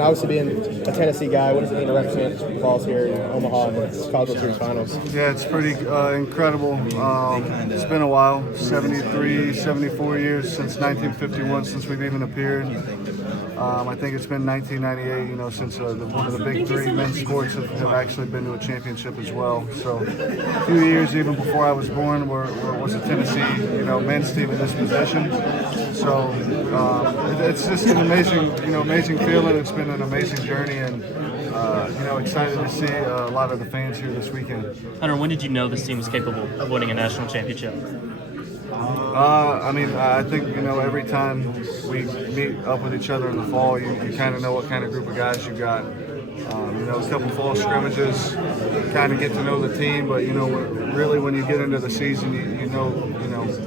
Obviously, being a Tennessee guy, what does it mean to represent balls here in Omaha in the College World Series Finals? Yeah, it's pretty incredible. It's been a while, 73, 74 years since 1951 since we've even appeared. I think it's been 1998, since one of the big three men's sports have actually been to a championship as well. So a few years even before I was born was a Tennessee, men's team in this position. So it's just an amazing feeling. It's been an amazing journey, and excited to see a lot of the fans here this weekend. Hunter, when did you know this team was capable of winning a national championship? I think, every time we meet up with each other in the fall, you kind of know what kind of group of guys you got. A couple fall scrimmages, kind of get to know the team, but, really when you get into the season, you know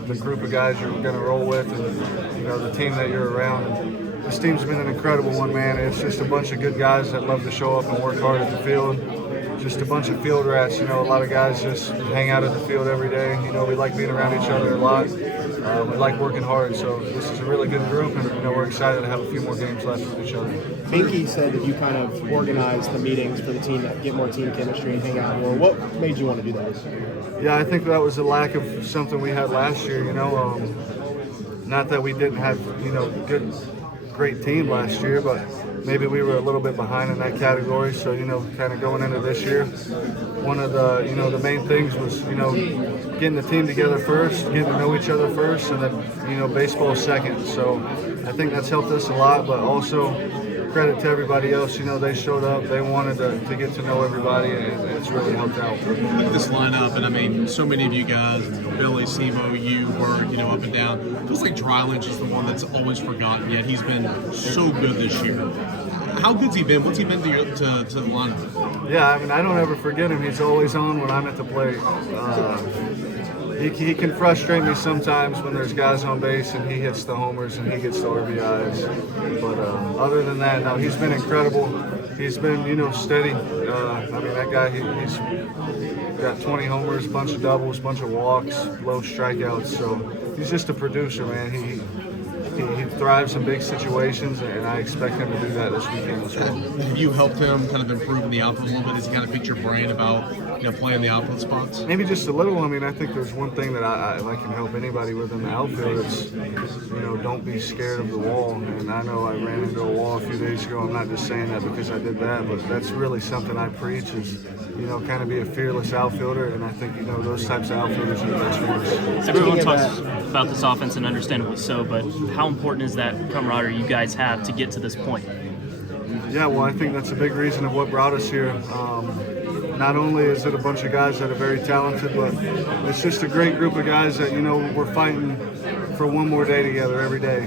the group of guys you're going to roll with and, the team that you're around. And this team's been an incredible one, man. It's just a bunch of good guys that love to show up and work hard at the field. Just a bunch of field rats, a lot of guys just hang out at the field every day. We like being around each other a lot. We like working hard, so this is a really good group, and we're excited to have a few more games left with each other. Binky said that you kind of organized the meetings for the team to get more team chemistry and hang out more. What made you want to do that? Yeah, I think that was a lack of something we had last year. Not that we didn't have great team last year, but maybe we were a little bit behind in that category. So, kind of going into this year, one of the, the main things was, getting the team together first, getting to know each other first, and then, baseball second. So I think that's helped us a lot, but also credit to everybody else. They showed up, they wanted to get to know everybody, and it's really helped out. This lineup, and so many of you guys, Billy, Simo, you were, up and down. It feels like Drylich is the one that's always forgotten, yet he's been so good this year. How good's he been? What's he been to the lineup? Yeah, I don't ever forget him. He's always on when I'm at the plate. He can frustrate me sometimes when there's guys on base and he hits the homers and he gets the RBIs. But other than that, no, he's been incredible. He's been, steady. That guy, he's got 20 homers, bunch of doubles, bunch of walks, low strikeouts. So he's just a producer, man. He thrives in big situations, and I expect him to do that this weekend as well. Have you helped him kind of improve in the outfield a little bit? Has he kind of picked your brain about playing the outfield spots? Maybe just a little. I think there's one thing that I can help anybody with in the outfield. It's don't be scared of the wall. And I know I ran into a wall a few days ago. I'm not just saying that because I did that, but that's really something I preach is kind of be a fearless outfielder. And I think those types of outfielders are the best ones. Everyone talks about this offense, and understandably so, but how important is that camaraderie you guys have to get to this point? Yeah, well, I think that's a big reason of what brought us here. Not only is it a bunch of guys that are very talented, but it's just a great group of guys that, we're fighting for one more day together every day.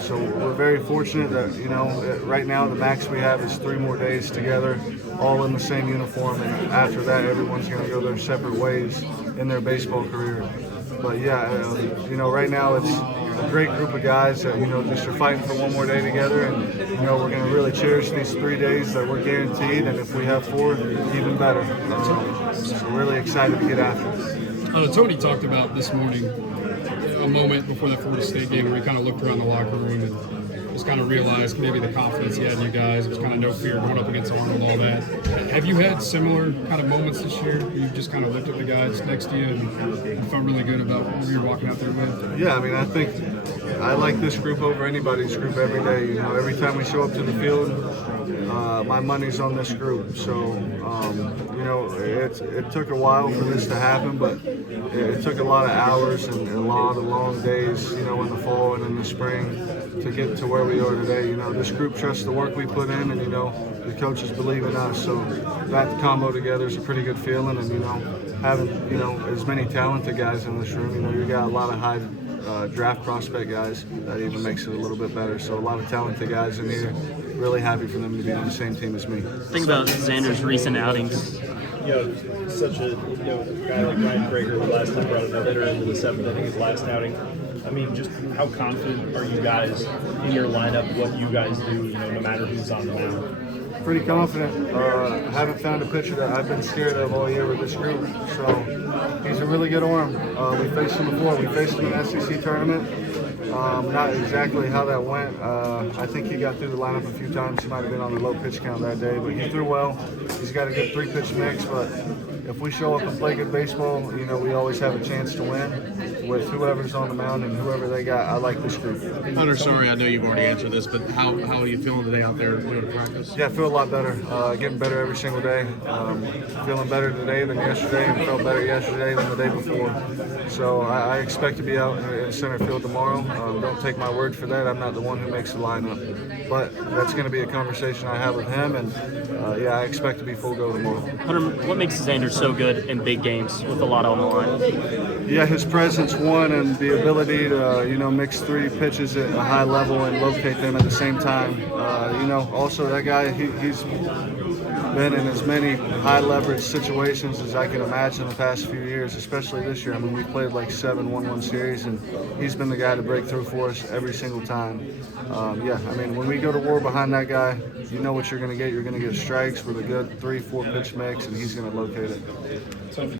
So we're very fortunate that, right now the max we have is 3 more days together, all in the same uniform. And after that, everyone's going to go their separate ways in their baseball career. But yeah, right now it's a great group of guys that, just are fighting for one more day together. And, we're going to really cherish these 3 days that we're guaranteed. And if we have 4, even better. So really excited to get after it. Tony talked about this morning a moment before that Florida State game where he kind of looked around the locker room and just kind of realized maybe the confidence he had in you guys. It was kind of no fear going up against Arnold and all that. Have you had similar kind of moments this year where you just kind of looked at the guys next to you and felt really good about who you're walking out there with? Yeah, I think I like this group over anybody's group every day. Every time we show up to the field, my money's on this group. So, it took a while for this to happen, but it took a lot of hours and a lot of long days, in the fall and in the spring to get to where we are today. This group trusts the work we put in, and, the coaches believe in us. So that combo together is a pretty good feeling, and, having, as many talented guys in this room, you got a lot of high draft prospect guys, that even makes it a little bit better. So a lot of talented guys in here. Really happy for them to be on the same team as me. Think about Xander's recent outings. Such a guy like Ryan Krager, who last time brought a no-hitter into the 7th inning of his last outing. Just how confident are you guys in your lineup, what you guys do, no matter who's on the mound? Pretty confident. I haven't found a pitcher that I've been scared of all year with this group. So he's a really good arm. We faced him before. We faced him in the SEC tournament. Not exactly how that went. I think he got through the lineup a few times. He might have been on the low pitch count that day, but he threw well. He's got a good 3-pitch mix, but if we show up and play good baseball, you know, we always have a chance to win with whoever's on the mound and whoever they got. I like this group. Hunter, sorry, I know you've already answered this, but how are you feeling today out there doing practice? Yeah, I feel a lot better. Getting better every single day. Feeling better today than yesterday, and felt better yesterday than the day before. So I expect to be out in center field tomorrow. Don't take my word for that. I'm not the one who makes the lineup. But that's going to be a conversation I have with him, and yeah, I expect to be full go tomorrow. Hunter, what makes Xander so good in big games with a lot on the line? Yeah, his presence, one, and the ability to, you know, mix 3 pitches at a high level and locate them at the same time. You know, also that guy, he's been in as many high leverage situations as I can imagine the past few years, especially this year. I mean, we played like 7 1-1 series, and he's been the guy to break through for us every single time. Yeah, I mean, when we go to war behind that guy, you know what you're going to get. You're going to get strikes with a good 3-4 pitch mix, and he's going to locate it.